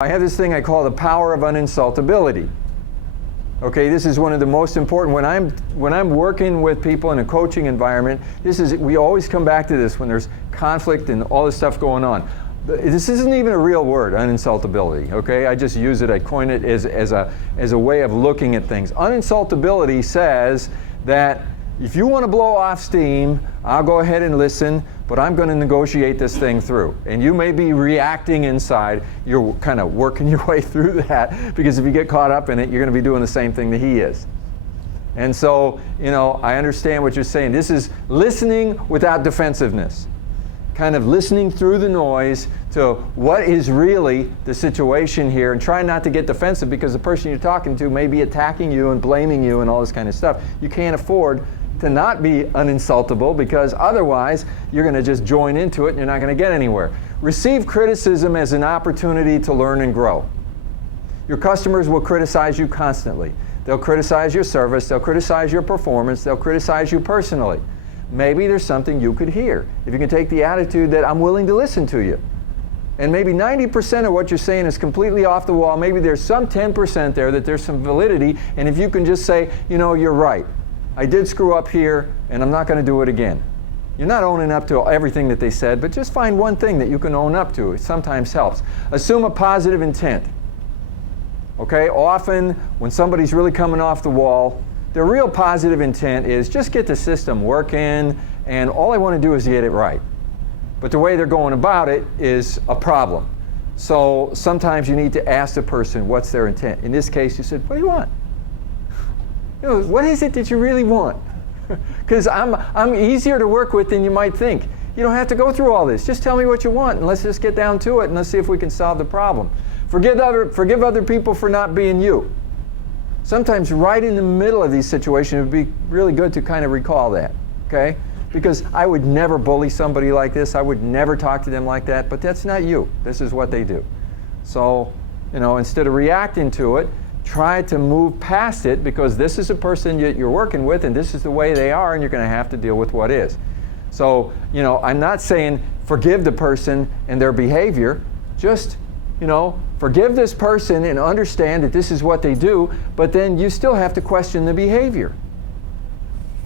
I have this thing I call the power of un-insultability. Okay, this is one of the most important. When I'm working with people in a coaching environment, we always come back to this when there's conflict and all this stuff going on. This isn't even a real word, un-insultability. Okay, I just use it. I coin it as a way of looking at things. Un-insultability says that if you want to blow off steam, I'll go ahead and listen, but I'm going to negotiate this thing through. And you may be reacting inside. You're kind of working your way through that, because if you get caught up in it, you're going to be doing the same thing that he is. And so, I understand what you're saying. This is listening without defensiveness. Kind of listening through the noise to what is really the situation here, and try not to get defensive, because the person you're talking to may be attacking you and blaming you and all this kind of stuff. You can't afford to not be uninsultable, because otherwise you're going to just join into it and you're not going to get anywhere. Receive criticism as an opportunity to learn and grow. Your customers will criticize you constantly. They'll criticize your service, they'll criticize your performance, they'll criticize you personally. Maybe there's something you could hear if you can take the attitude that I'm willing to listen to you. And maybe 90% of what you're saying is completely off the wall. Maybe there's some 10% there that there's some validity, and if you can just say, you're right. I did screw up here, and I'm not going to do it again. You're not owning up to everything that they said, but just find one thing that you can own up to. It sometimes helps. Assume a positive intent. Okay, often when somebody's really coming off the wall, their real positive intent is just get the system working, and all I want to do is get it right. But the way they're going about it is a problem. So sometimes you need to ask the person what's their intent. In this case, you said, what do you want? What is it that you really want? Because I'm easier to work with than you might think. You don't have to go through all this. Just tell me what you want, and let's just get down to it, and let's see if we can solve the problem. Forgive other people for not being you. Sometimes right in the middle of these situations, it would be really good to kind of recall that, okay? Because I would never bully somebody like this. I would never talk to them like that, but that's not you. This is what they do. So, instead of reacting to it, try to move past it, because this is a person that you're working with, and this is the way they are, and you're going to have to deal with what is. So, I'm not saying forgive the person and their behavior. Just, forgive this person and understand that this is what they do, but then you still have to question the behavior.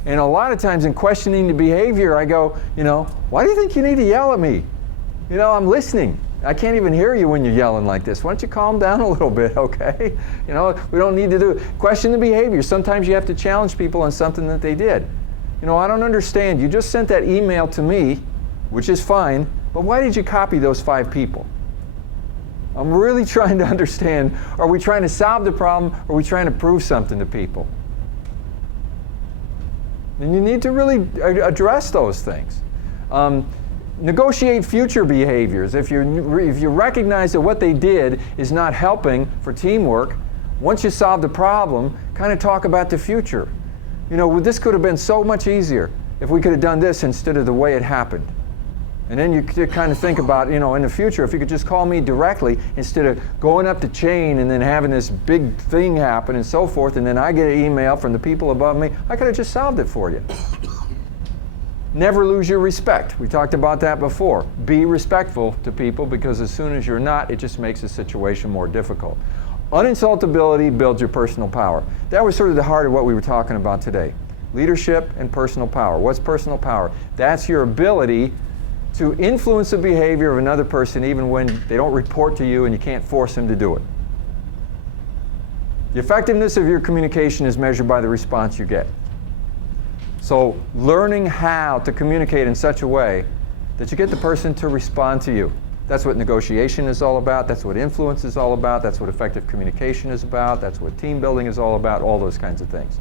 And a lot of times in questioning the behavior, I go, why do you think you need to yell at me? I'm listening. I can't even hear you when you're yelling like this. Why don't you calm down a little bit, okay? We don't need to do it. Question the behavior. Sometimes you have to challenge people on something that they did. I don't understand. You just sent that email to me, which is fine, but why did you copy those 5 people? I'm really trying to understand, are we trying to solve the problem, or are we trying to prove something to people? And you need to really address those things. Negotiate future behaviors. If you recognize that what they did is not helping for teamwork, once you solve the problem, kind of talk about the future. This could have been so much easier if we could have done this instead of the way it happened. And then you could kind of think about, in the future, if you could just call me directly instead of going up the chain and then having this big thing happen and so forth, and then I get an email from the people above me, I could have just solved it for you. Never lose your respect. We talked about that before. Be respectful to people, because as soon as you're not, it just makes the situation more difficult. Un-insultability builds your personal power. That was sort of the heart of what we were talking about today. Leadership and personal power. What's personal power? That's your ability to influence the behavior of another person even when they don't report to you and you can't force them to do it. The effectiveness of your communication is measured by the response you get. So learning how to communicate in such a way that you get the person to respond to you. That's what negotiation is all about. That's what influence is all about. That's what effective communication is about. That's what team building is all about. All those kinds of things.